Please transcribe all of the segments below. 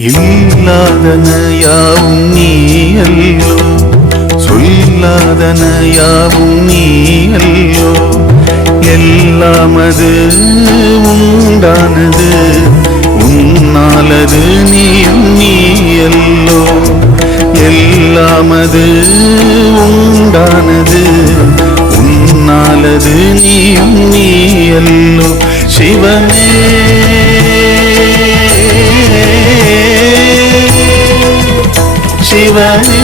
இல்லாதன யாவும் நீ அல்லோ. சொல்லாதன யாவும் நீ அல்லோ. எல்லாமது உண்டானது. உன்னாலது நீயும் நீ அல்லோ. எல்லாமது உண்டானது. உன்னாலது நீயும் நீ அல்லோ. சிவனே. இறைவனே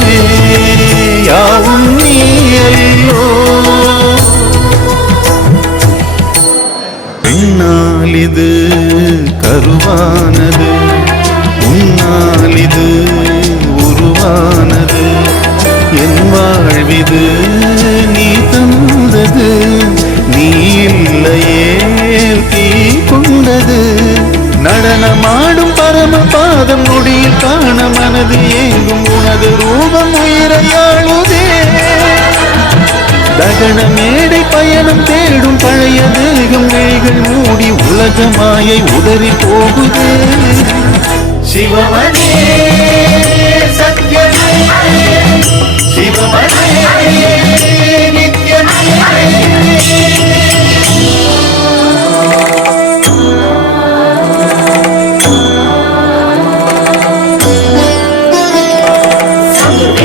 யாவும் நீ அல்லோ. பெண்ணால் கருவானது உன்னாலிது உருவானது. என் வாழ்விது நீ தந்தது நீ இல்லையே தீ கொண்டது. நடனமாடும் பரம பாதம் நொடியில் காண மனது உனது ரூபம் உயிரையாளுதே தகன மேடை பயணம் தேடும் பழைய தேகம் விழிகள் மூடி உலக மாயை உதறி போகுதே. சிவமனே.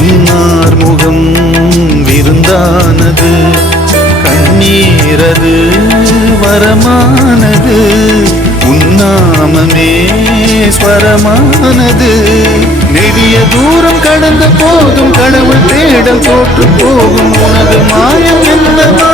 உன்னார் முகம் விருந்தானது கண்ணீரது வரமானது உன்னாமமே ஸ்வரமானது. நெடிய தூரம் கடந்த போதும் கடவுள் தேடல் தோற்று போகும் உனது மாயம் என்னமா